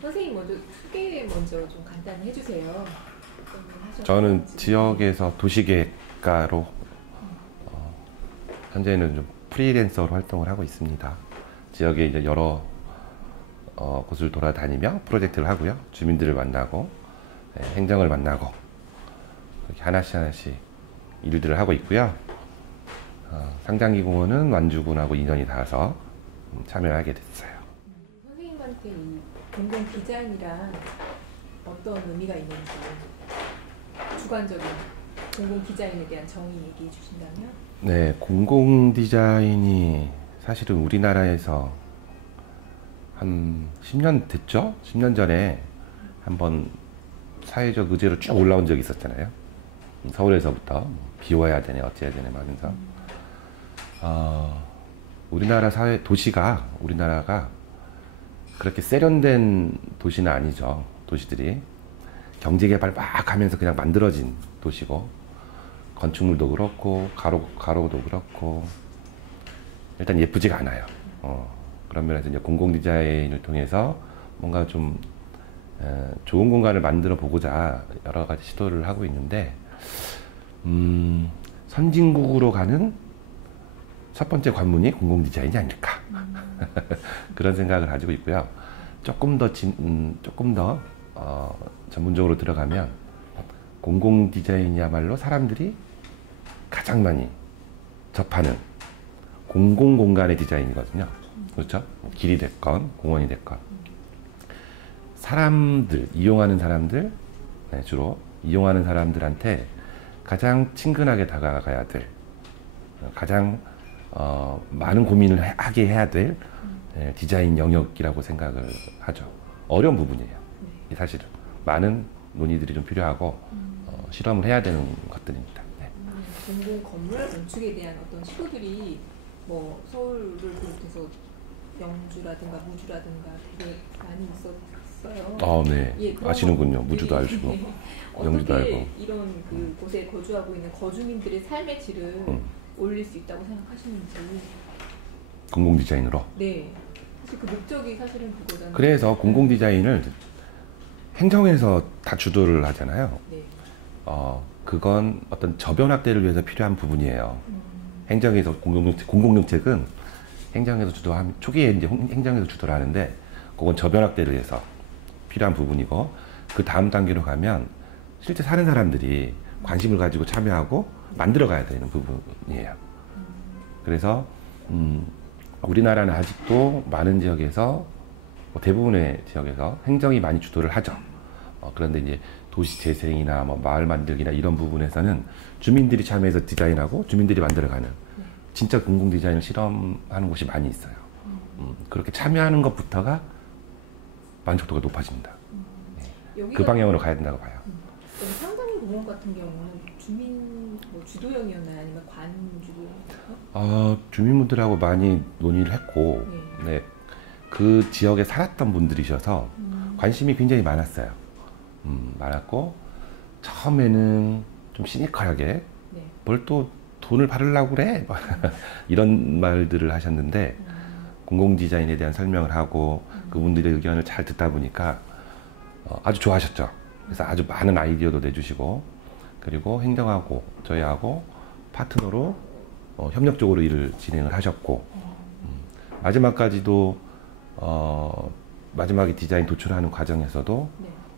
선생님 먼저 좀 간단히 해주세요. 저는 지역에서 도시계획가로 현재는 좀 프리랜서로 활동을 하고 있습니다. 지역에 이제 여러 곳을 돌아다니며 프로젝트를 하고요. 주민들을 만나고 행정을 만나고 이렇게 하나씩 일들을 하고 있고요. 상장기공원은 완주군하고 인연이 닿아서 참여하게 됐어요. 선생님한테 이 공공 디자인이란 어떤 의미가 있는지 주관적인 공공 디자인에 대한 정의 얘기해 주신다면? 네, 공공 디자인이 사실은 우리나라에서 한 10년 됐죠? 10년 전에 한번 사회적 의제로 쭉 올라온 적이 있었잖아요. 서울에서부터 비워야 되네, 어찌해야 되네 하면서 우리나라 우리나라가 그렇게 세련된 도시는 아니죠. 도시들이 경제개발 막 하면서 그냥 만들어진 도시고, 건축물도 그렇고 가로도 그렇고 일단 예쁘지가 않아요. 그런 면에서 이제 공공 디자인을 통해서 뭔가 좀 좋은 공간을 만들어 보고자 여러 가지 시도를 하고 있는데, 선진국으로 가는 첫 번째 관문이 공공 디자인이 아닐까 그런 생각을 가지고 있고요. 조금 더 전문적으로 들어가면 공공 디자인이야말로 사람들이 가장 많이 접하는 공공 공간의 디자인이거든요. 그렇죠? 길이 됐건 공원이 됐건 이용하는 사람들, 주로 이용하는 사람들한테 가장 친근하게 다가가야 될, 가장 많은 고민을 하게 해야 될 디자인 영역이라고 생각을 하죠. 어려운 부분이에요. 사실은 많은 논의들이 좀 필요하고 실험을 해야 되는 것들입니다. 네. 공공 건물 건축에 대한 어떤 시도들이 뭐 서울을 비롯해서 영주라든가 무주라든가 되게 많이 있었어요. 네. 예, 아시는군요. 무주도 아시고 영주도 알고. 이런 그 곳에 거주하고 있는 거주민들의 삶의 질을 올릴 수 있다고 생각하시는지. 공공 디자인으로? 네. 사실 그 목적이 사실은 그거잖아요. 그래서 공공 디자인을 행정에서 다 주도를 하잖아요. 네. 그건 어떤 저변 확대를 위해서 필요한 부분이에요. 행정에서 공공정책은 행정에서 초기에 이제 행정에서 주도를 하는데, 그건 저변 확대를 위해서 필요한 부분이고, 그 다음 단계로 가면 실제 사는 사람들이 관심을 가지고 참여하고 만들어 가야 되는 부분이에요. 그래서 우리나라는 아직도 많은 지역에서, 대부분의 지역에서 행정이 많이 주도를 하죠. 그런데 이제 도시 재생이나 마을 만들기나 이런 부분에서는 주민들이 참여해서 디자인하고 주민들이 만들어가는 진짜 공공 디자인을 실험하는 곳이 많이 있어요. 그렇게 참여하는 것부터가 만족도가 높아집니다. 그 방향으로 가야 된다고 봐요. 상당히 공원 같은 경우는 주민 주도형이었나요? 아니면 관주도형이었나요? 주민분들하고 많이 논의를 했고, 네, 그 지역에 살았던 분들이셔서 관심이 굉장히 많았어요. 많았고, 처음에는 좀 시니컬하게 뭘 또 돈을 받으려고 그래? 이런 말들을 하셨는데, 공공 디자인에 대한 설명을 하고 그분들의 의견을 잘 듣다 보니까 아주 좋아하셨죠. 그래서 아주 많은 아이디어도 내주시고, 그리고 행정하고 저희하고 파트너로 협력적으로 일을 진행을 하셨고, 마지막까지도 마지막에 디자인 도출하는 과정에서도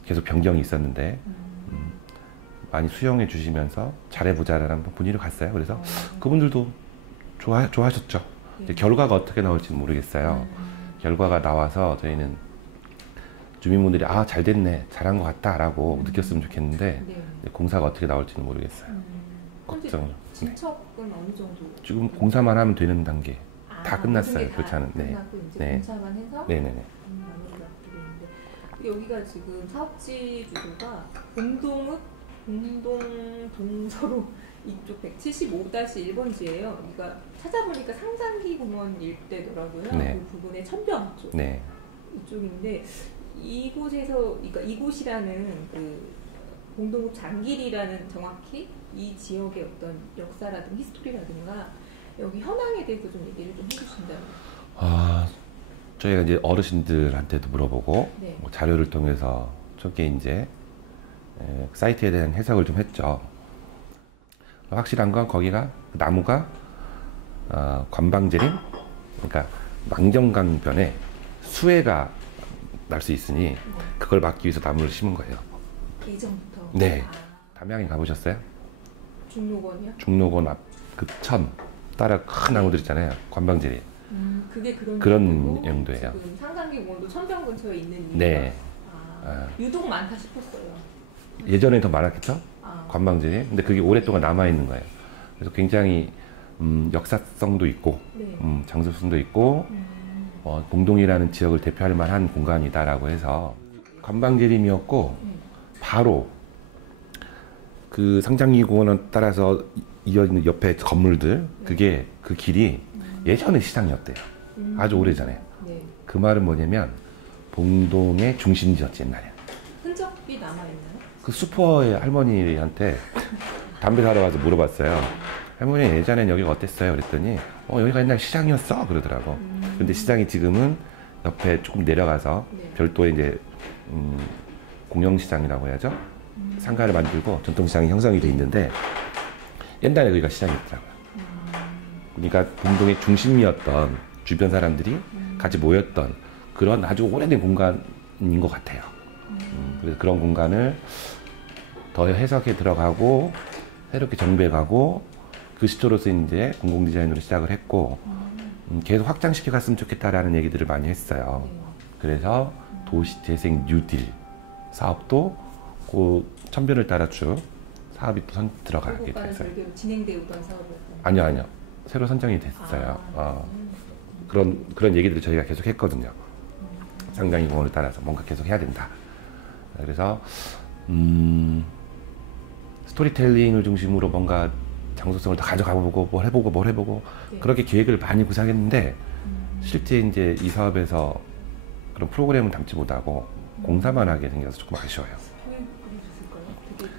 계속 변경이 있었는데 많이 수용해 주시면서 잘해보자라는 분위기로 갔어요. 그래서 그분들도 좋아하셨죠. 결과가 어떻게 나올지는 모르겠어요. 결과가 나와서 저희는 주민분들이 잘 됐네, 잘한 것 같다 라고 느꼈으면 좋겠는데, 공사가 어떻게 나올지는 모르겠어요. 걱정. 진척은 어느 정도? 지금 공사만 하면 되는 단계. 다 끝났어요. 교차는. 네. 이제 공사만 해서 네네네. 마무리가 되겠는데, 여기가 지금 사업지 주소가 동서로 이쪽 175-1번지예요. 여기가 찾아보니까 상장기 공원 일대더라고요. 그 부분의 천변 쪽. 이쪽인데, 그러니까 이곳이라는 그 공동읍 장길이라는 정확히 이 지역의 어떤 역사라든가 히스토리라든가 여기 현황에 대해서 좀 얘기를 좀 해주신다면. 저희가 이제 어르신들한테도 물어보고 네. 뭐 자료를 통해서 저게 이제 사이트에 대한 해석을 좀 했죠. 확실한 건 거기가 나무가 관방제림, 그러니까 망정강변에 수해가 날 수 있으니 그걸 막기 위해서 나무를 심은 거예요. 이전부터. 네. 아, 담양에 가보셨어요? 중록원이요? 중록원 앞 그 천 따라 큰 나무들 있잖아요. 관방제림. 그게 그런 용도고 용도예요. 지금 상상기 공원도 천평 근처에 있는 이유가 네. 유독 많다 싶었어요. 예전에 더 많았겠죠? 아, 관방제림. 근데 그게 오랫동안 남아 있는 거예요. 그래서 굉장히 역사성도 있고 네. 장소성도 있고 봉동이라는 지역을 대표할 만한 공간이다라고 해서 관방제림이었고 바로 그 상장리 공원을 따라서 이어있는 옆에 건물들 그게 그 길이 예전에 시장이었대요. 아주 오래전에. 네. 그 말은 뭐냐면 봉동의 중심지였지 옛날에. 흔적이 남아있나요? 그 슈퍼의 할머니한테 담배 사러 가서 물어봤어요. 할머니 예전엔 여기가 어땠어요? 그랬더니 여기가 옛날 시장이었어 그러더라고. 근데 시장이 지금은 옆에 조금 내려가서 네. 별도의 이제 공영시장이라고 해야죠. 상가를 만들고 전통시장이 형성이 돼 있는데 옛날에 여기가 시장이었더라고요. 그러니까 봉동의 중심이었던 주변 사람들이 같이 모였던 그런 아주 오래된 공간인 것 같아요. 그래서 그런 공간을 더 해석해 들어가고 새롭게 정비해가고 그 시초로서 이제 공공디자인으로 시작을 했고 계속 확장시켜 갔으면 좋겠다라는 얘기들을 많이 했어요. 그래서 도시재생 뉴딜 사업도 그 천변을 따라 쭉 사업이 또 들어가게 됐어요. 별개로 진행되었던 사업이었던. 아니요. 새로 선정이 됐어요. 그런 얘기들을 저희가 계속 했거든요. 상당히 공원을 따라서 뭔가 계속 해야 된다. 그래서 스토리텔링을 중심으로 뭔가 장소성을 더 가져가보고 뭘 해보고 네. 그렇게 계획을 많이 구상했는데 실제 이제 이 사업에서 그런 프로그램을 담지 못하고 공사만 하게 생겨서 조금 아쉬워요. 왜 그러셨을까요? 되게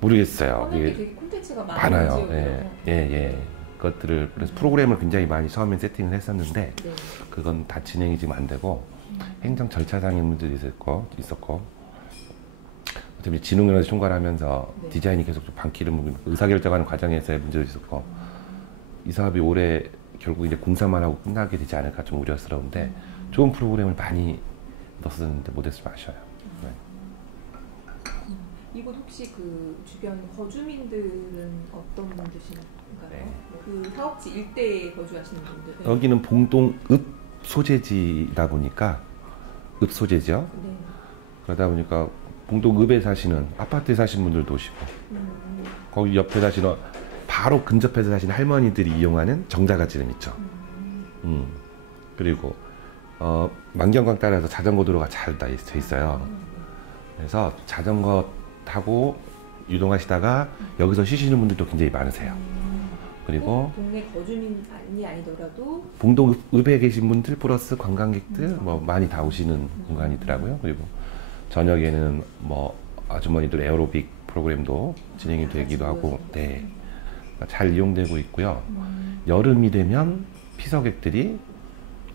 모르겠어요. 하는 게 이게 되게 콘텐츠가 많아요. 지역이라서. 예. 그것들을 그래서 프로그램을 굉장히 많이 처음에 세팅을 했었는데 네. 그건 다 진행이 지금 안 되고 행정 절차상의 문제도 있었고 어차피 진흥위원회 총괄하면서 네. 디자인이 계속 좀 반기를 물고 의사결정하는 과정에서의 문제도 있었고 이 사업이 올해 결국 이제 공사만 하고 끝나게 되지 않을까 좀 우려스러운데 좋은 프로그램을 많이 넣었었는데 못했으면 아쉬워요. 네. 이곳 혹시 그 주변 거주민들은 어떤 분들이신가요? 네. 그 사업지 일대에 거주하시는 분들은? 여기는 봉동 읍 소재지다 보니까 읍 소재죠. 네. 그러다 보니까 봉동 읍에 사시는 아파트에 사시는 분들도 오시고 거기 옆에 사시는 바로 근접해서 사시는 할머니들이 이용하는 정자가지름 있죠. 그리고 만경강 따라서 자전거 도로가 잘 돼 있어요. 그래서 자전거 타고 유동하시다가 여기서 쉬시는 분들도 굉장히 많으세요. 그리고 동네 거주민이 아니더라도 봉동 읍에 계신 분들 플러스 관광객들 뭐 많이 다 오시는 공간이더라고요. 그리고 저녁에는 뭐 아주머니들 에어로빅 프로그램도 진행이 되기도 하고, 네, 잘 이용되고 있고요. 여름이 되면 피서객들이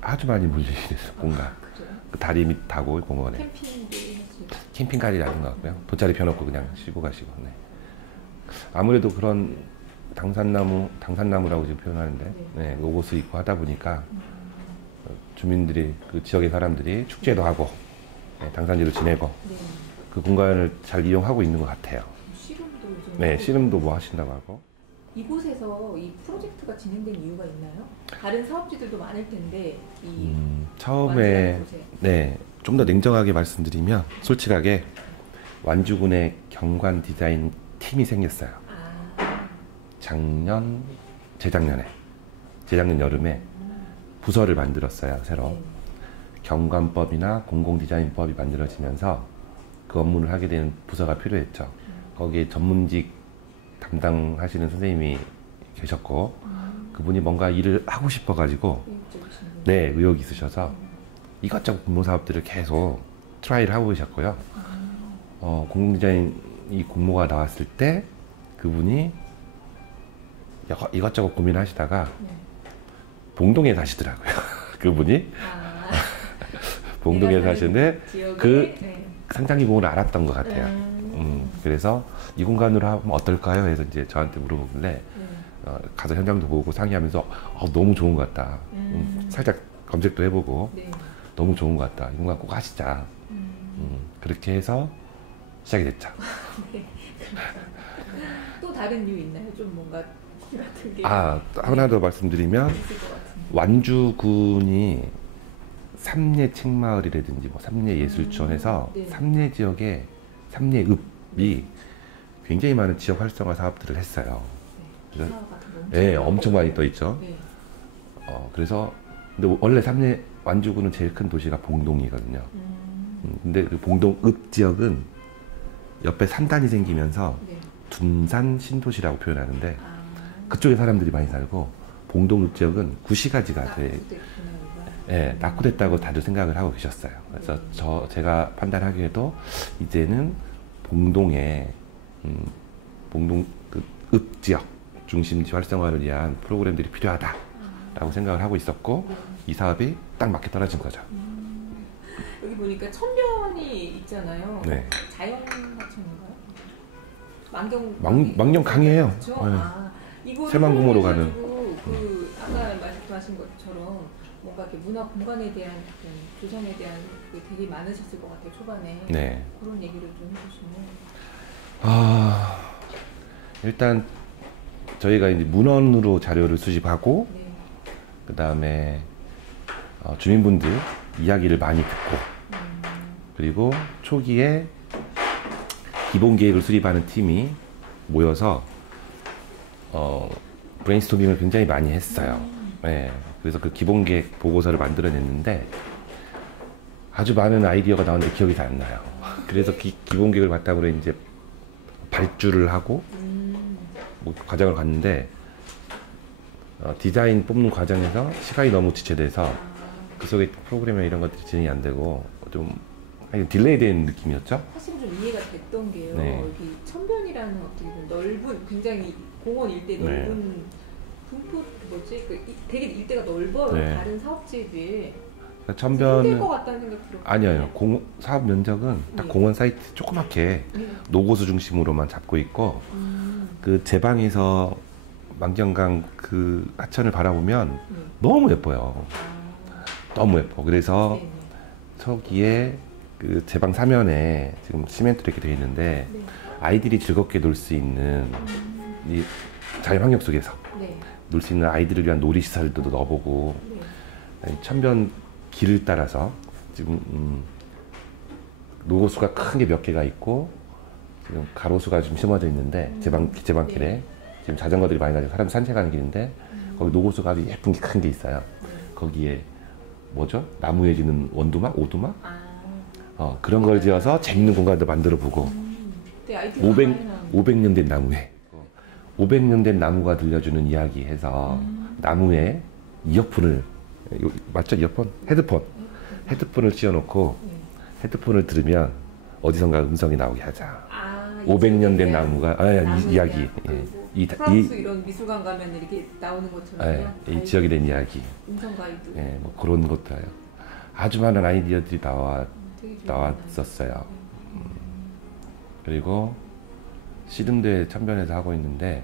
아주 많이 몰리는 공간. 그래요? 그 다리 밑 타고 공원에 캠핑도 하시고. 캠핑까지 것 같고요. 돗자리 펴놓고 그냥 쉬고 가시고. 네. 아무래도 그런 당산나무라고 지금 표현하는데, 네, 옷을 입고 하다 보니까 주민들이 그 지역의 사람들이 축제도 하고 네, 당산지도 지내고 네. 그 공간을 잘 이용하고 있는 것 같아요. 씨름도 요즘 네, 하고 씨름도 뭐 하신다고 하고. 이곳에서 이 프로젝트가 진행된 이유가 있나요? 다른 사업지들도 많을 텐데 이 처음에 완주한 곳에. 네, 좀 더 냉정하게 말씀드리면 솔직하게 완주군의 경관 디자인 팀이 생겼어요. 재작년 여름에 부서를 만들었어요, 새로. 네. 경관법이나 공공디자인법이 만들어지면서 그 업무를 하게 되는 부서가 필요했죠. 거기에 전문직 담당하시는 선생님이 계셨고 그분이 뭔가 일을 하고 싶어가지고 의욕적이신 분. 네, 의욕이 있으셔서 이것저것 공모사업들을 계속 트라이를 하고 계셨고요. 공공디자인 공모가 나왔을 때 그분이 이것저것 고민하시다가 네. 봉동에 사시더라고요. 그분이. 봉동에 사시는데 지역에, 그 네. 상장기 공원을 알았던 것 같아요. 그래서 이 공간으로 하면 어떨까요? 해서 이제 저한테 물어보길래 가서 현장도 보고 상의하면서 너무 좋은 것 같다. 살짝 검색도 해보고 네. 너무 좋은 것 같다. 이 공간 꼭 하시자. 그렇게 해서 시작이 됐죠. 네. 또 다른 이유 있나요? 좀 뭔가 같은 게 하나 더 말씀드리면 있을 것 같은데. 완주군이 삼례 책마을이라든지 뭐 삼례 예술촌에서 네. 삼례 지역에 삼례읍이 굉장히 많은 지역 활성화 사업들을 했어요. 네. 그래서 사업 같은 거 네, 엄청 많이 떠 있죠. 네. 그래서 근데 원래 삼례 완주군은 제일 큰 도시가 봉동이거든요. 근데 그 봉동읍 지역은 옆에 산단이 생기면서 네. 둔산 신도시라고 표현하는데 그쪽에 사람들이 많이 살고 봉동읍 지역은 구시가지가 돼. 낙후됐다고 다들 생각을 하고 계셨어요. 그래서 제가 판단하기에도 이제는 봉동에 봉동 그 읍 지역 중심지 활성화를 위한 프로그램들이 필요하다라고 생각을 하고 있었고 이 사업이 딱 맞게 떨어진 거죠. 여기 보니까 천변이 있잖아요. 네. 자연하천인가요? 망령 강이에요. 그렇죠? 네. 이거를 새만금으로 가는. 그 아까 말씀하신 것처럼 뭔가 이렇게 문화 공간에 대한 조성에 대한 그 되게 많으셨을 것 같아요. 초반에. 네. 그런 얘기를 좀 해주시면. 일단 저희가 이제 문헌으로 자료를 수집하고 네. 그 다음에 주민분들 이야기를 많이 듣고 그리고 초기에 기본 계획을 수립하는 팀이 모여서 브레인스토밍을 굉장히 많이 했어요. 네, 그래서 그 기본 계획 보고서를 만들어냈는데 아주 많은 아이디어가 나왔는데 기억이 잘 안 나요. 그래서 기본 계획을 바탕으로 이제 발주를 하고 뭐 과정을 갔는데 디자인 뽑는 과정에서 시간이 너무 지체돼서 그 속에 프로그램이나 이런 것들이 진행이 안 되고 좀 딜레이 된 느낌이었죠. 사실 좀 이해가 됐던 게요. 네. 여기 천변이라는 어떻게 보면 넓은 굉장히 공원 일대 넓은 분포 되게 일대가 넓어요. 네. 다른 사업지에 비해. 힘들 천변 것 같다는 생각 들었거든요. 아니에요. 사업 면적은 딱 네. 공원 사이트 조그맣게 네. 노고수 중심으로만 잡고 있고 그 제 방에서 만경강 그 하천을 바라보면 너무 예뻐요. 너무 예뻐. 그래서 네. 저기에 그 제 방 사면에 지금 시멘트로 이렇게 되어 있는데 네. 아이들이 즐겁게 놀 수 있는 이 자연 환경 속에서 네. 놀 수 있는 아이들을 위한 놀이시설도 넣어보고 네. 천변 길을 따라서 지금 노고수가 큰 게 몇 개가 있고 지금 가로수가 좀 심어져 있는데 제방길에 네. 지금 자전거들이 많이 다니고 사람 산책하는 길인데 거기 노고수가 아주 예쁜 게 큰 게 있어요. 네. 거기에 뭐죠? 나무에 지는 원두막, 오두막 아. 그런 걸 지어서 재밌는 공간도 만들어 보고 되게 아이디어가 많이 나오네요. 500년 된 나무에 500년 된 나무가 들려주는 이야기 해서 나무에 이어폰을 맞죠? 이어폰? 헤드폰을 씌워놓고 네. 헤드폰을 들으면 어디선가 음성이 나오게 하자. 500년 된 이 지역에 나무가 나무에 이야기. 대한 이, 프랑스 이런 미술관 가면 이렇게 나오는 것처럼 이 지역에 대한 이야기. 음성 가이드. 뭐 그런 것도 해요. 아주 많은 아이디어들이 되게 좋은 나왔었어요. 그리고 시등대 천변에서 하고 있는데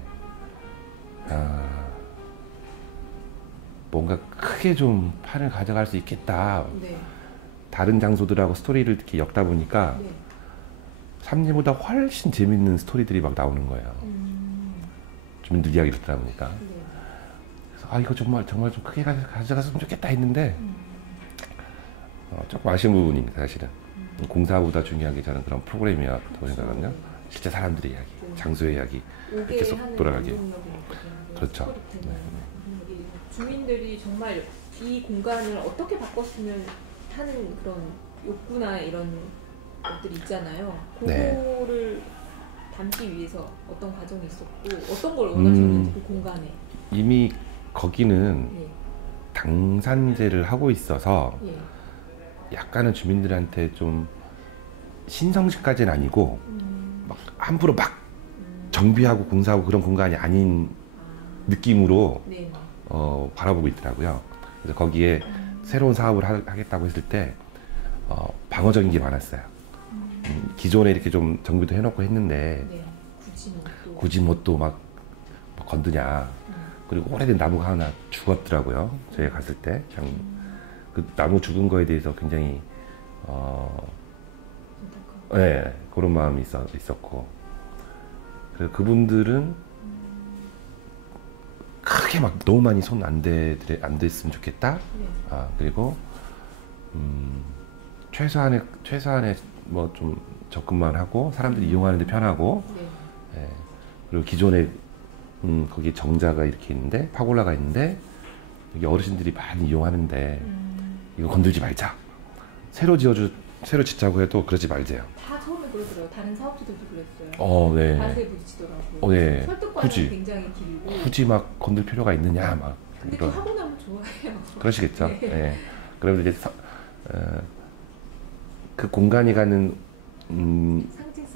뭔가 크게 좀 판을 가져갈 수 있겠다. 네. 다른 장소들하고 스토리를 이렇게 엮다 보니까 네. 삼리보다 훨씬 재밌는 스토리들이 막 나오는 거예요. 주민들 이야기를 듣다 보니까. 네. 그래서 이거 정말 좀 크게 가져갔으면 좋겠다 했는데 조금 아쉬운 부분입니다, 사실은. 공사보다 중요한 게 저는 그런 프로그램이었다고 생각하거든요. 실제 사람들의 이야기, 장소의 이야기 오게 계속 하는 돌아가게. 원동력이거든요. 그렇죠. 여기 주민들이 정말 이 공간을 어떻게 바꿨으면 하는 그런 욕구나 이런 것들이 있잖아요. 네. 그거를 담기 위해서 어떤 과정이 있었고 어떤 걸 원하셨는지 그 공간에. 이미 거기는 예. 당산제를 하고 있어서 예. 약간은 주민들한테 좀 신성식까지는 아니고 막 함부로 막 정비하고 공사하고 그런 공간이 아닌 느낌으로 네. 바라보고 있더라고요. 그래서 거기에 새로운 사업을 하겠다고 했을 때 방어적인 게 많았어요. 기존에 이렇게 좀 정비도 해놓고 했는데 네. 굳이 뭐 또 막 건드냐. 그리고 오래된 나무가 하나 죽었더라고요. 저희가 갔을 때. 그 나무 죽은 거에 대해서 굉장히 네, 그런 마음이 있었고. 그래서 그분들은 크게 막 너무 많이 손 안 댔으면 좋겠다. 네. 그리고 최소한의 뭐 좀 접근만 하고 사람들이 이용하는데 편하고. 네. 예, 그리고 기존에 거기 정자가 이렇게 있는데 파골라가 있는데 여기 어르신들이 많이 이용하는데 이거 건들지 말자. 새로 짓자고 해도 그러지 말재요. 다 처음에 그러더라고요. 다른 사업주들도 그랬어요. 네. 반대에 부딪히더라고요. 네. 설득과는 굳이. 굉장히 길고. 굳이 막 건들 필요가 있느냐 막. 근데 또 하고 나면 좋아해요. 그러시겠죠. 네. 예. 그러면 이제 그 공간이 갖는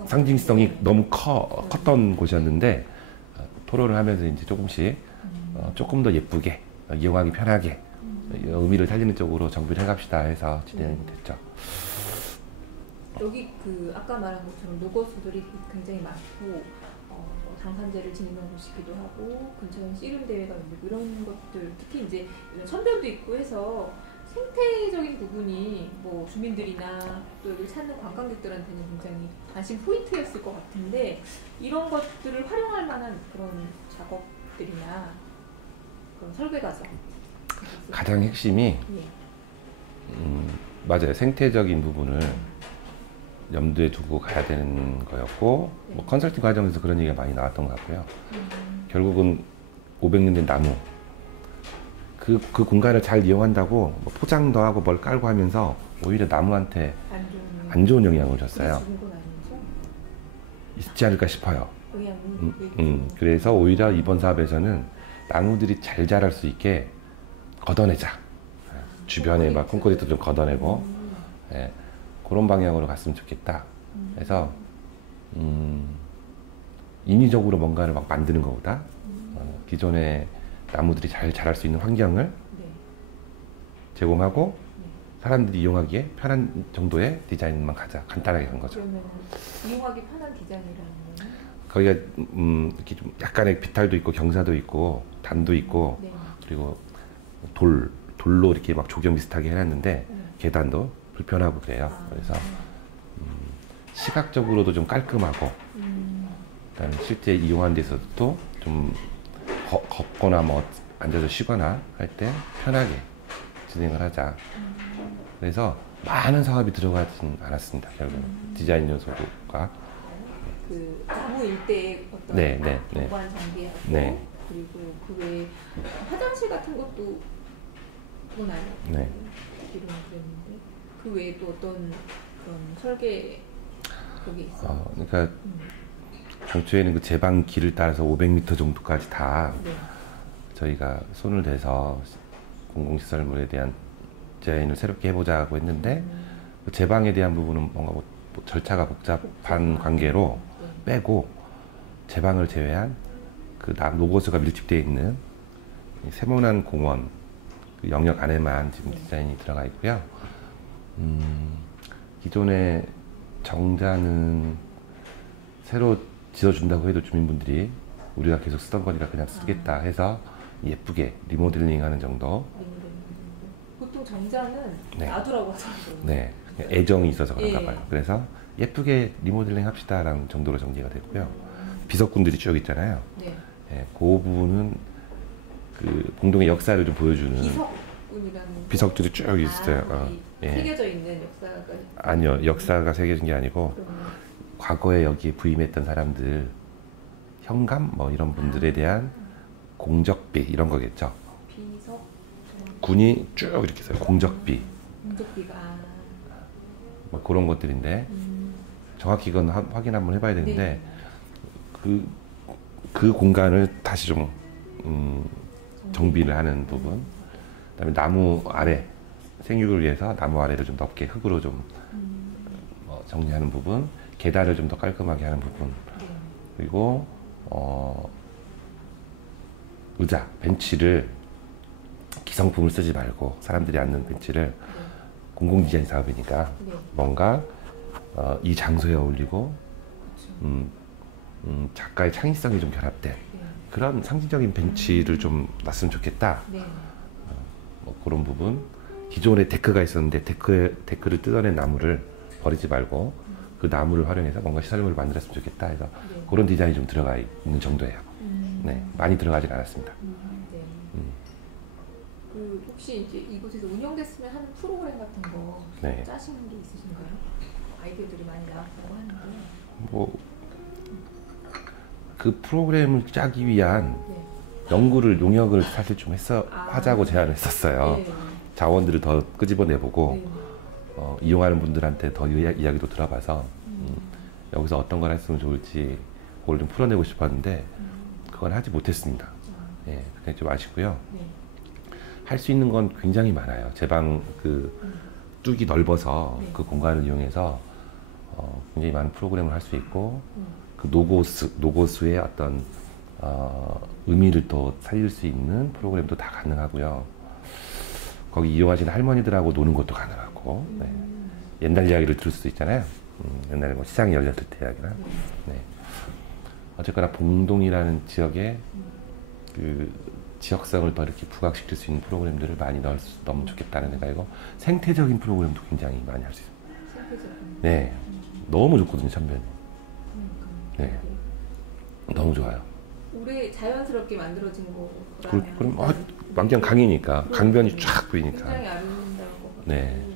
상징성이 네. 너무 컸던 곳이었는데 토론을 하면서 이제 조금씩 조금 더 예쁘게 이용하기 편하게 의미를 살리는 쪽으로 정비를 해갑시다 해서 진행됐죠. 여기 그 아까 말한 것처럼 노거수들이 굉장히 많고 뭐 당산제를 지내는 곳이기도 하고 근처에 씨름 대회가 있고 이런 것들 특히 이제 이런 천변도 있고 해서 생태적인 부분이 뭐 주민들이나 또 여기 찾는 관광객들한테는 굉장히 관심 포인트였을 것 같은데 이런 것들을 활용할 만한 그런 작업들이나 그런 설계 과정 가장 핵심이 맞아요. 생태적인 부분을 염두에 두고 가야 되는 거였고 뭐 컨설팅 과정에서 그런 얘기가 많이 나왔던 것 같고요. 결국은 500년 된 나무 그 공간을 잘 이용한다고 뭐 포장도 하고 뭘 깔고 하면서 오히려 나무한테 안 좋은 영향을 줬어요. 있지 않을까 싶어요. 그래서 오히려 이번 사업에서는 나무들이 잘 자랄 수 있게 걷어내자. 주변에 막 콘크리트 좀 걷어내고 예, 그런 방향으로 갔으면 좋겠다. 그래서 인위적으로 뭔가를 막 만드는 것보다 기존에 나무들이 잘 자랄 수 있는 환경을 제공하고 사람들이 이용하기에 편한 정도의 디자인만 가자. 간단하게 한 거죠. 그러면 이용하기 편한 디자인이라는 거는? 거기가 이렇게 좀 약간의 비탈도 있고 경사도 있고 단도 있고 그리고 돌로 이렇게 막 조경 비슷하게 해놨는데 계단도 불편하고 그래요. 그래서 시각적으로도 좀 깔끔하고 그다음에 실제 이용하는 데서도 좀 걷거나 뭐 앉아서 쉬거나 할 때 편하게 진행을 하자. 그래서 많은 사업이 들어가진 않았습니다. 결국은 디자인 요소가 그 나무 일대에 어떤 공간 장비하고 그리고 그 외에 화장실 같은 것도 그건 아니에요. 이런 그랬는데 그 외에 또 어떤 그런 설계 그게 있어요. 그러니까 당초에는 그 제방 길을 따라서 500m 정도까지 다 저희가 손을 대서 공공시설물에 대한 디자인을 새롭게 해보자고 했는데 그 제방에 대한 부분은 뭔가 뭐 절차가 복잡한 관계로 빼고 제방을 제외한 그 노고수가 밀집되어 있는 세모난 공원 그 영역 안에만 지금 디자인이 들어가 있고요. 기존의 정자는 새로 지어준다고 해도 주민분들이 우리가 계속 쓰던 거니까 그냥 쓰겠다 해서 예쁘게 리모델링 하는 정도. 보통 정자는 놔두라고 하더라고요. 네. 애정이 있어서 그런가 봐요. 그래서 예쁘게 리모델링 합시다 라는 정도로 정리가 됐고요. 비석군들이 쭉 있잖아요. 그 부분은 그 공동의 역사를 좀 보여주는 비석들이 쭉 있어요. 새겨져 있는 역사가 아니요. 역사가 새겨진 게 아니고 과거에 여기에 부임했던 사람들 현감 뭐 이런 분들에 대한 공적비 이런 거겠죠. 비석 군이 쭉 이렇게 있어요. 공적비가 뭐 그런 것들인데 정확히 이건 확인 한번 해봐야 되는데 그 공간을 다시 좀 정비를 하는 부분. 그다음에 나무 아래 생육을 위해서 나무 아래를 좀 넓게 흙으로 좀 정리하는 부분. 계단을 좀 더 깔끔하게 하는 부분. 그리고 의자, 벤치를 기성품을 쓰지 말고 사람들이 앉는 벤치를 공공 디자인 사업이니까 네. 뭔가 이 장소에 어울리고 그렇죠. 작가의 창의성이 좀 결합된 네. 그런 상징적인 벤치를 좀 놨으면 좋겠다. 네. 뭐 그런 부분. 기존에 데크가 있었는데 데크를 뜯어낸 나무를 버리지 말고 그 나무를 활용해서 뭔가 시설물을 만들었으면 좋겠다 해서 네. 그런 디자인이 좀 들어가 있는 정도예요. 음. 네, 많이 들어가진 않았습니다. 네. 음. 그 혹시 이제 이곳에서 운영됐으면 하는 프로그램 같은 거 네. 짜시는 게 있으신가요? 아이디어들이 많이 나왔다고 하는데. 뭐 그 프로그램을 짜기 위한 네. 용역을 사실 좀 아. 하자고 제안했었어요. 네. 자원들을 더 끄집어내보고 네. 이용하는 분들한테 더 이야기도 들어봐서 음. 여기서 어떤 걸 했으면 좋을지 그걸 좀 풀어내고 싶었는데 그건 하지 못했습니다. 예, 그게 좀 아쉽고요. 네. 할 수 있는 건 굉장히 많아요. 제 방 그 뚝이 넓어서 네. 그 공간을 이용해서 굉장히 많은 프로그램을 할 수 있고 음. 그 노고스의 어떤 의미를 또 살릴 수 있는 프로그램도 다 가능하고요. 거기 이용하시는 할머니들하고 노는 것도 가능하고 네. 옛날 이야기를 들을 수도 있잖아요. 옛날에 뭐 시장이 열렸을 때 이야기나. 네. 어쨌거나 봉동이라는 지역에 그 지역성을 더 이렇게 부각시킬 수 있는 프로그램들을 많이 넣으면 좋겠다는 생각이고 생태적인 프로그램도 굉장히 많이 할 수 있어요. 생태적인. 네, 너무 좋거든요, 천변이. 네, 너무 좋아요. 올해 자연스럽게 만들어진 거라면 그럼 완전 강이니까 강변이 쫙 보이니까. 굉장히 아름다운 것 같고 네.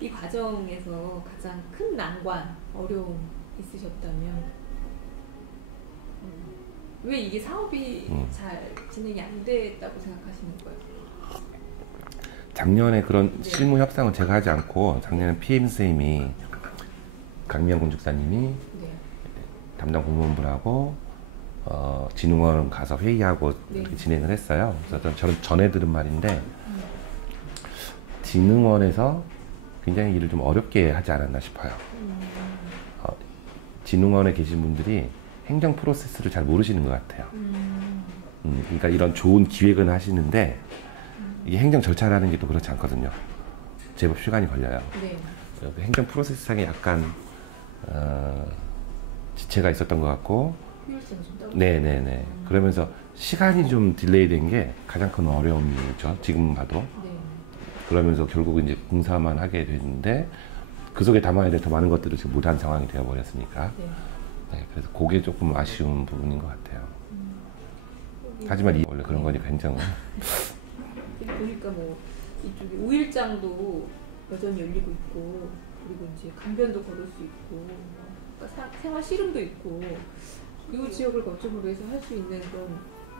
이 과정에서 가장 큰 난관, 어려움 있으셨다면 왜 이게 사업이 잘 진행이 안 됐다고 생각하시는 거예요? 작년에 그런 네. 실무 협상은 제가 하지 않고 작년에 PM 선생님이 강미영 건축사님이 네. 담당 공무원분하고 진흥원 가서 회의하고 네. 이렇게 진행을 했어요. 그래서 저는 전에 들은 말인데 진흥원에서 굉장히 일을 좀 어렵게 하지 않았나 싶어요. 진흥원에 계신 분들이 행정 프로세스를 잘 모르시는 것 같아요. 그러니까 이런 좋은 기획은 하시는데 이게 행정 절차라는 게 또 그렇지 않거든요. 제법 시간이 걸려요. 네. 행정 프로세스상에 약간 지체가 있었던 것 같고 효율성이 좀 떨어져. 네네네. 그러면서 시간이 좀 딜레이 된 게 가장 큰 어려움이죠. 지금 봐도. 네. 그러면서 결국 이제 공사만 하게 됐는데 그 속에 담아야 될 더 많은 것들을 지금 못한 상황이 되어버렸으니까. 네. 네, 그래서 그게 조금 아쉬운 부분인 것 같아요. 하지만 원래 그런 거니까 행정은. 보니까 뭐 이쪽에 우일장도 여전히 열리고 있고 그리고 이제 강변도 걸을 수 있고 그러니까 생활 씨름도 있고 이 지역을 거점으로 해서 할 수 있는 그런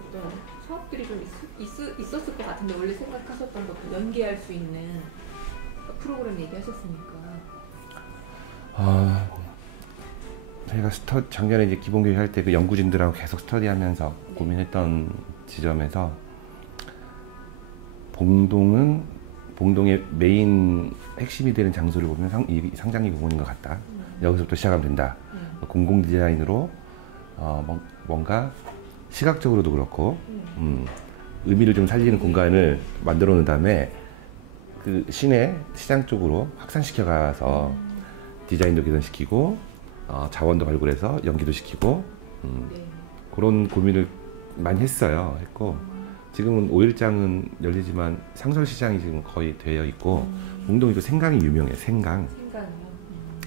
어떤 사업들이 좀 있었을 것 같은데 원래 생각하셨던 것도 연계할 수 있는 프로그램 얘기하셨으니까. 저희가 작년에 이제 기본교육 할 때 그 연구진들하고 계속 스터디하면서 네. 고민했던 지점에서 봉동의 메인 핵심이 되는 장소를 보면 상장기 공원인 것 같다. 여기서부터 시작하면 된다. 공공 디자인으로 뭔가 시각적으로도 그렇고 의미를 좀 살리는 공간을 만들어 놓은 다음에 그 시내 시장 쪽으로 확산시켜 가서 디자인도 개선시키고 자원도 발굴해서 연기도 시키고 네. 그런 고민을 많이 했고 지금은 5일장은 열리지만 상설시장이 지금 거의 되어 있고 봉동이 또 생강이 유명해요. 생강이요.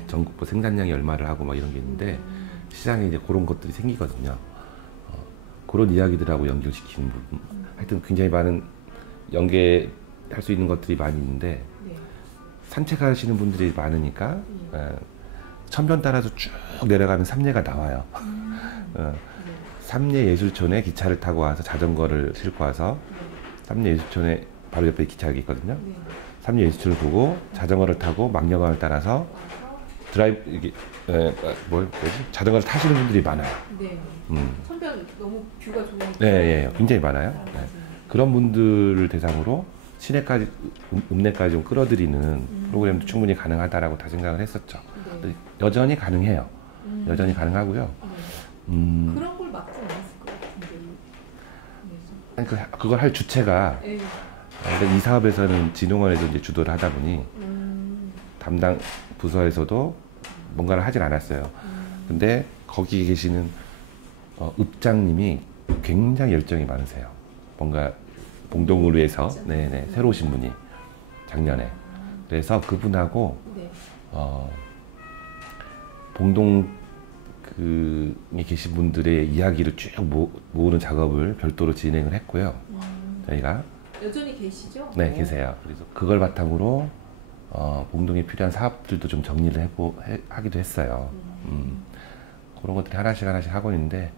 전국보 생산량이 얼마를 하고 막 이런 게 있는데 시장에 이제 그런 것들이 생기거든요. 그런 이야기들하고 연결시키는 부분. 하여튼 굉장히 많은 연계할 수 있는 것들이 많이 있는데 네. 산책하시는 분들이 많으니까 천변 따라서 쭉 내려가면 삼례가 나와요. 삼례예술촌에 기차를 타고 와서 자전거를 싣고 와서 삼례예술촌에 바로 옆에 기차역이 있거든요. 네. 삼례예술촌을 보고 자전거를 타고 망려강을 따라서 자전거를 타시는 분들이 많아요. 네. 천변 너무 뷰가 좋으니까. 네, 굉장히 많아요. 네. 그런 분들을 대상으로 시내까지 읍내까지 좀 끌어들이는 프로그램도 충분히 가능하다라고 다 생각을 했었죠. 네. 여전히 가능해요. 여전히 가능하고요. 네. 그런 걸 막지 않았을 것 같은데. 그걸 할 주체가 네. 이 사업에서는 진흥원에서 이제 주도를 하다 보니 네. 담당 부서에서도 뭔가를 하진 않았어요. 근데 거기 계시는 읍장님이 굉장히 열정이 많으세요. 뭔가 봉동을 위해서 네네 새로 오신 분이 작년에 그래서 그분하고 네. 봉동에 계신 분들의 이야기를 쭉 모으는 작업을 별도로 진행을 했고요. 저희가 여전히 계시죠? 네 계세요. 그래서 그걸 바탕으로 봉동에 필요한 사업들도 좀 정리를 하기도 했어요. 그런 것들이 하나씩 하고 있는데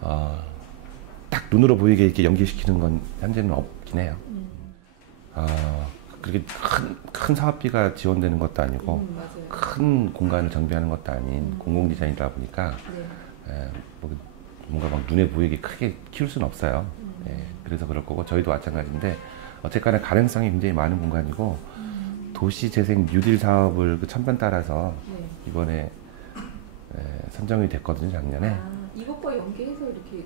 딱 눈으로 보이게 이렇게 연계시키는 건 현재는 없긴 해요. 그렇게 큰 사업비가 지원되는 것도 아니고 큰 공간을 정비하는 것도 아닌 공공 디자인이다 보니까 네. 뭔가 막 눈에 보이게 크게 키울 수는 없어요. 그래서 그럴 거고 저희도 마찬가지인데 어쨌거나 가능성이 굉장히 많은 공간이고 도시재생 뉴딜 사업을 그 천변 따라서 네. 이번에 선정이 됐거든요 작년에. 이것과 연계해서 이렇게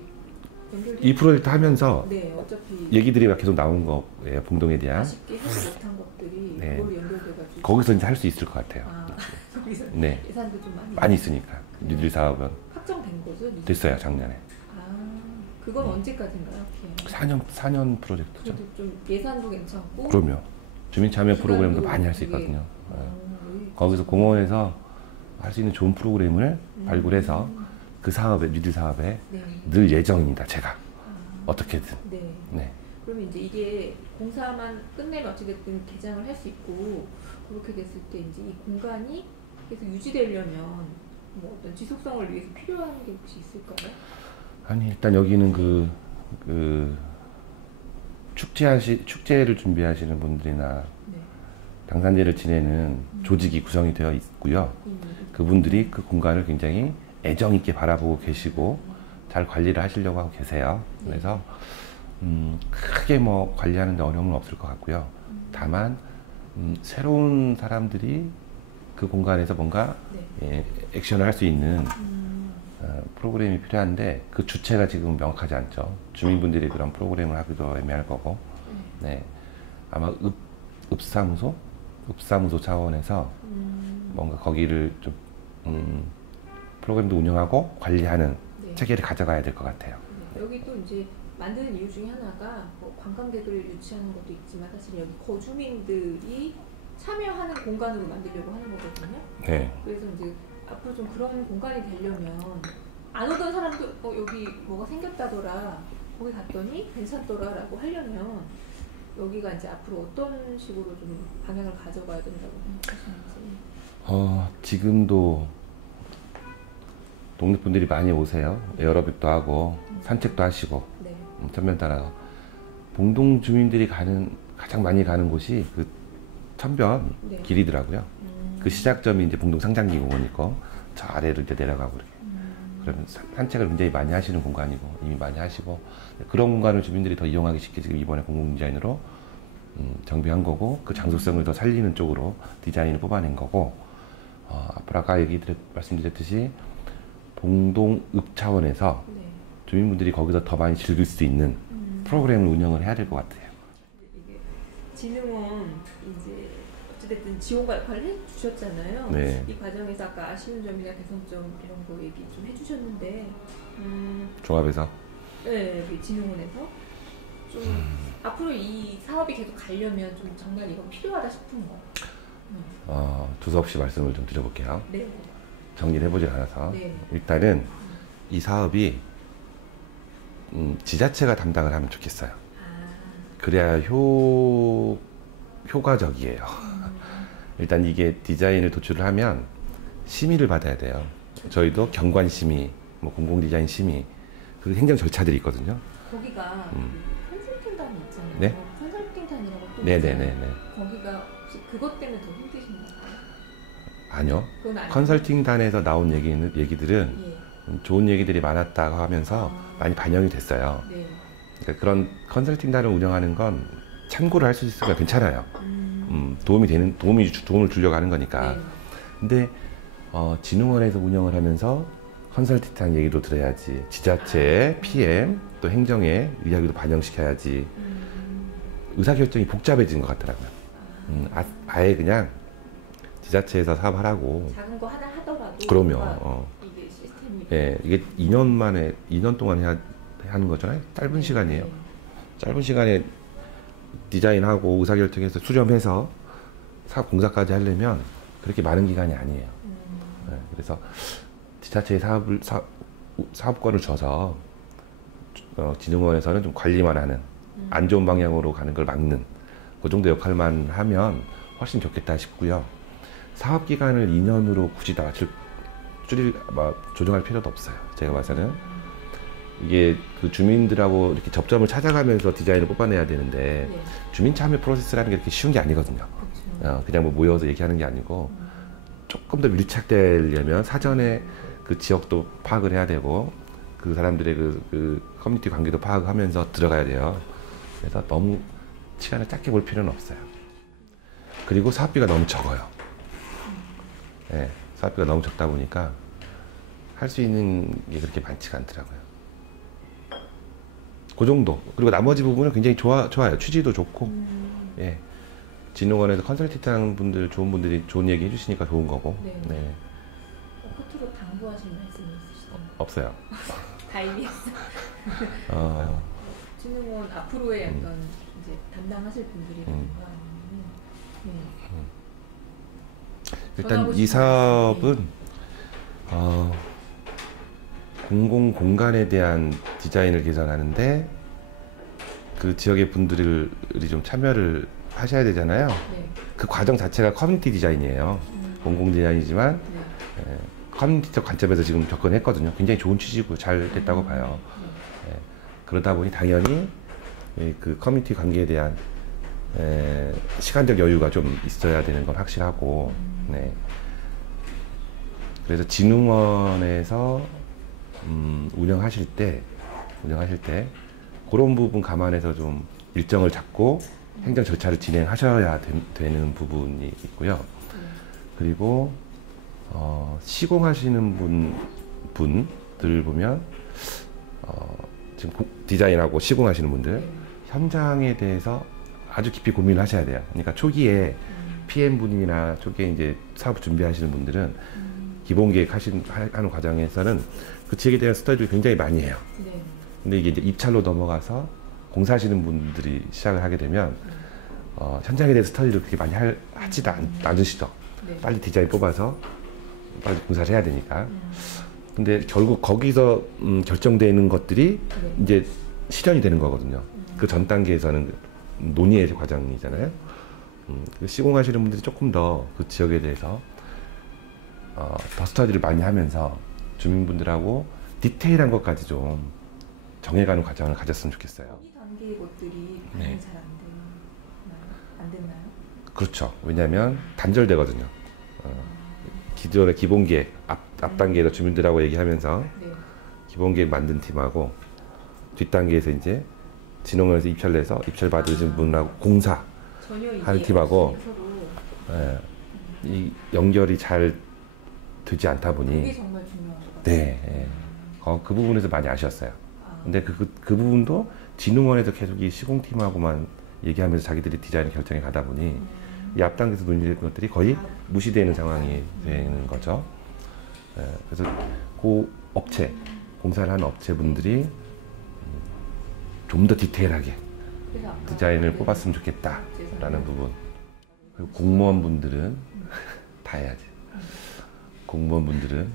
이 프로젝트 하면서 네, 어차피 얘기들이 계속 나온 거예요. 봉동에 대한. 아쉽게 하지 못한 것들이 네. 그걸로 연결돼가지고 거기서 이제 할 수 있을 것 같아요. 거기서 네. 예산도 좀 많이 있으니까. 뉴딜 사업은 확정된 거죠? 뉴딜? 됐어요 작년에. 그건 언제까지인가요? 4년 프로젝트죠. 그래도 좀 예산도 괜찮고 그럼요. 주민 참여 기간도 프로그램도 많이 할 수 되게- 있거든요. 네. 거기서 공원에서 할 수 있는 좋은 프로그램을 발굴해서 그 사업에 뉴딜 사업에 네. 늘 예정입니다. 제가 어떻게든. 네. 네. 그러면 이제 이게 공사만 끝내면 어찌됐든 개장을 할 수 있고 그렇게 됐을 때 이제 이 공간이 계속 유지되려면 뭐 어떤 지속성을 위해서 필요한 게 혹시 있을까요? 아니 일단 여기는 그 축제를 준비하시는 분들이나 네. 당산제를 지내는 조직이 구성이 되어 있고요. 그분들이 그 공간을 굉장히 애정 있게 바라보고 계시고 잘 관리를 하시려고 하고 계세요. 그래서 크게 뭐 관리하는 데 어려움은 없을 것 같고요. 다만 새로운 사람들이 그 공간에서 뭔가 액션을 할 수 있는 프로그램이 필요한데 그 주체가 지금 명확하지 않죠. 주민분들이 그런 프로그램을 하기도 애매할 거고. 네. 아마 읍사무소 차원에서 뭔가 거기를 좀 프로그램도 운영하고 관리하는 체계를 가져가야 될 것 같아요. 여기 또 이제 만드는 이유 중에 하나가 뭐 관광객을 유치하는 것도 있지만 사실 여기 거주민들이 참여하는 공간으로 만들려고 하는 거거든요. 네. 그래서 이제 앞으로 좀 그런 공간이 되려면 안 오던 사람도 여기 뭐가 생겼다더라, 거기 갔더니 괜찮더라라고 하려면 여기가 이제 앞으로 어떤 식으로 좀 방향을 가져가야 된다고 생각하시는지. 지금도 동네 분들이 많이 오세요. 에어로빅도 하고 산책도 하시고 네. 천변 따라서 봉동 주민들이 가장 많이 가는 곳이 그 천변 네. 길이더라고요. 그 시작점이 이제 봉동 상장기 공원이고 저 아래로 이제 내려가고 이렇게. 그러면 산책을 굉장히 많이 하시는 공간이고 이미 많이 하시고 그런 공간을 주민들이 더 이용하기 쉽게 지금 이번에 공공 디자인으로 정비한 거고 그 장소성을 더 살리는 쪽으로 디자인을 뽑아낸 거고 앞으로 아까 말씀드렸듯이 봉동 읍 차원에서 주민분들이 거기서 더 많이 즐길 수 있는 프로그램을 운영을 해야 될 것 같아요. 이게 진흥원 이제 어찌됐든 지원과 역할을 해주셨잖아요. 네. 이 과정에서 아까 아쉬운 점이나 개선점 이런 거 얘기 좀 해주셨는데 종합에서 네, 여기 진흥원에서 좀 앞으로 이 사업이 계속 가려면 좀 정말 이건 필요하다 싶은 거. 두서없이 말씀을 좀 드려볼게요. 네. 정리를 해보질 않아서 네. 일단은 이 사업이 지자체가 담당을 하면 좋겠어요. 그래야 효과적이에요. 일단 이게 디자인을 도출을 하면 심의를 받아야 돼요. 저희도 경관 심의, 뭐 공공 디자인 심의, 그 행정 절차들이 있거든요. 거기가 컨설팅단이 있잖아요. 네? 컨설팅단이라고 또 네네네네. 있잖아요. 거기가 혹시 그것 때문에 더 힘드신가요? 아니요. 그건 아니에요. 컨설팅단에서 나온 얘기들은 예. 좋은 얘기들이 많았다고 하면서 많이 반영이 됐어요. 네. 그러니까 그런 컨설팅단을 운영하는 건 참고를 할 수 있으니까 괜찮아요. 도움을 주려고 하는 거니까. 네. 근데 진흥원에서 운영을 하면서 컨설팅단 얘기도 들어야지, 지자체의 PM 또 행정의 이야기도 반영시켜야지 의사결정이 복잡해진 것 같더라고요. 아예 그냥 지자체에서 사업하라고. 작은 거 하나 하더라도 그러면 뭔가 이게 시스템이 예, 이게 2년 동안 해야 하는 거잖아요. 짧은 시간이에요. 짧은 시간에 디자인하고 의사결정해서 수렴해서 사업 공사까지 하려면 그렇게 많은 기간이 아니에요. 예, 그래서 지자체에 사업권을 줘서 진흥원에서는 좀 관리만 하는 안 좋은 방향으로 가는 걸 막는 그 정도 역할만 하면 훨씬 좋겠다 싶고요. 사업 기간을 2년으로 굳이 다 조정할 필요도 없어요. 제가 봐서는 이게 그 주민들하고 이렇게 접점을 찾아가면서 디자인을 뽑아내야 되는데 네. 주민 참여 프로세스라는 게 그렇게 쉬운 게 아니거든요. 그렇죠. 그냥 뭐 모여서 얘기하는 게 아니고 조금 더 밀착되려면 사전에 그 지역도 파악을 해야 되고 그 사람들의 그 커뮤니티 관계도 파악하면서 들어가야 돼요. 그래서 너무 시간을 짧게 볼 필요는 없어요. 그리고 사업비가 너무 적어요. 네, 사업비가 너무 적다 보니까 할 수 있는 게 그렇게 많지가 않더라고요. 그 정도. 그리고 나머지 부분은 굉장히 좋아요. 취지도 좋고, 예. 진흥원에서 컨설팅하는 분들, 좋은 분들이 좋은 얘기 해주시니까 좋은 거고. 네. 네. 끝으로 당부하실 말씀이 있으시다면? 없어요. 다 얘기했어. 진흥원 앞으로의 약간 이제 담당하실 분들이라든가 아니면 일단 이 사업은 공공 공간에 대한 디자인을 개선하는데 그 지역의 분들이 좀 참여를 하셔야 되잖아요. 네. 그 과정 자체가 커뮤니티 디자인이에요. 공공 디자인이지만 네. 커뮤니티적 관점에서 지금 접근했거든요. 굉장히 좋은 취지고 잘 됐다고 봐요. 그러다 보니 당연히 그 커뮤니티 관계에 대한 시간적 여유가 좀 있어야 되는 건 확실하고, 네. 그래서 진흥원에서 운영하실 때 그런 부분 감안해서 좀 일정을 잡고 행정 절차를 진행하셔야 되는 부분이 있고요. 그리고 시공하시는 분들 보면 지금 디자인하고 시공하시는 분들 현장에 대해서 아주 깊이 고민을 하셔야 돼요. 그러니까 초기에 PM분이나 초기에 이제 사업 준비하시는 분들은 기본 계획 하는 과정에서는 그 지역에 대한 스터디를 굉장히 많이 해요. 네. 근데 이게 이제 입찰로 넘어가서 공사하시는 분들이 시작을 하게 되면 현장에 대해서 스터디를 그렇게 많이 하지도 않으시죠. 네. 빨리 디자인 뽑아서 빨리 공사를 해야 되니까. 근데 결국 거기서 결정되는 것들이 네. 이제 실현이 되는 거거든요. 그 전 단계에서는 논의의 과정이잖아요. 시공하시는 분들이 조금 더 그 지역에 대해서 더 스터디를 많이 하면서 주민분들하고 디테일한 것까지 좀 정해가는 과정을 가졌으면 좋겠어요. 이 단계의 것들이 반영이 잘 안 됐나요? 그렇죠. 왜냐하면 단절되거든요. 기존의 기본 계획 앞 단계에서 주민들하고 얘기하면서 네. 기본 계획 만든 팀하고 뒷 단계에서 이제 진흥원에서 입찰 내서 입찰 받으신 분하고 공사 전혀 하는 팀하고 서로 이 연결이 잘 되지 않다 보니 그게 정말 중요한 것 같아요. 네, 그 부분에서 많이 아쉬웠어요. 근데 그 부분도 진흥원에서 계속 이 시공팀하고만 얘기하면서 자기들이 디자인 결정에 가다 보니 이 앞 단계에서 논의된 것들이 거의 무시되는 상황이 되는 거죠. 그래서 그 업체, 공사를 하는 업체분들이 좀 더 디테일하게 디자인을 뽑았으면 좋겠다라는 부분. 그리고 공무원분들은 다 해야지. 공무원분들이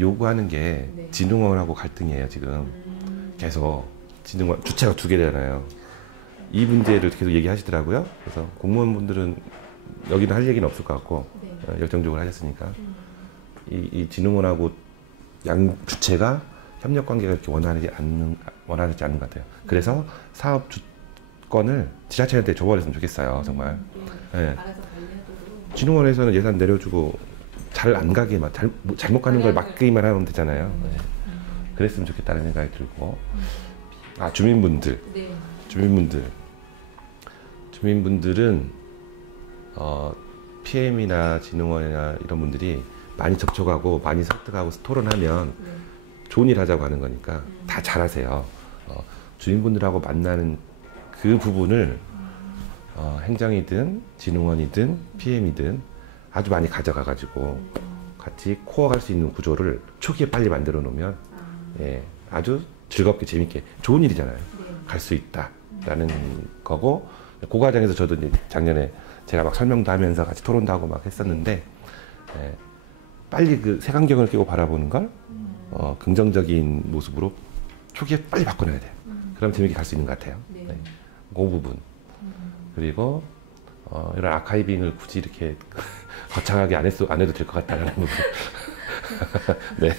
요구하는 게 진흥원하고 갈등이에요, 지금. 계속. 진흥원, 주체가 2개잖아요. 이 문제를 계속 얘기하시더라고요. 그래서 공무원분들은 여기는 할 얘기는 없을 것 같고, 열정적으로 하셨으니까. 이 진흥원하고 양 주체가 협력 관계가 그렇게 원하지 않는 것 같아요. 그래서 사업 주권을 지자체한테 줘버렸으면 좋겠어요, 정말. 네. 진흥원에서는 예산 내려주고 잘 안 가게만 잘못 가는 걸 막기만 하면 되잖아요. 네. 그랬으면 좋겠다는 생각이 들고 주민분들은 PM이나 진흥원이나 이런 분들이 많이 접촉하고 많이 설득하고 토론하면 좋은 일 하자고 하는 거니까 다 잘하세요. 주민분들하고 만나는 그 부분을 행정이든 진흥원이든 PM이든 아주 많이 가져가가지고 같이 코어할 수 있는 구조를 초기에 빨리 만들어 놓으면 예, 아주 즐겁게 재밌게 좋은 일이잖아요. 갈 수 있다라는 거고 그 과정에서 저도 이제 작년에 제가 막 설명도 하면서 같이 토론도 하고 막 했었는데 예, 빨리 그 색안경을 끼고 바라보는 걸 긍정적인 모습으로 초기에 빨리 바꿔놔야 돼요. 그럼 재밌게 갈 수 있는 것 같아요. 네. 네. 그 부분. 그리고 이런 아카이빙을 굳이 이렇게 거창하게 안 해도 될 것 같다는 부분. 네.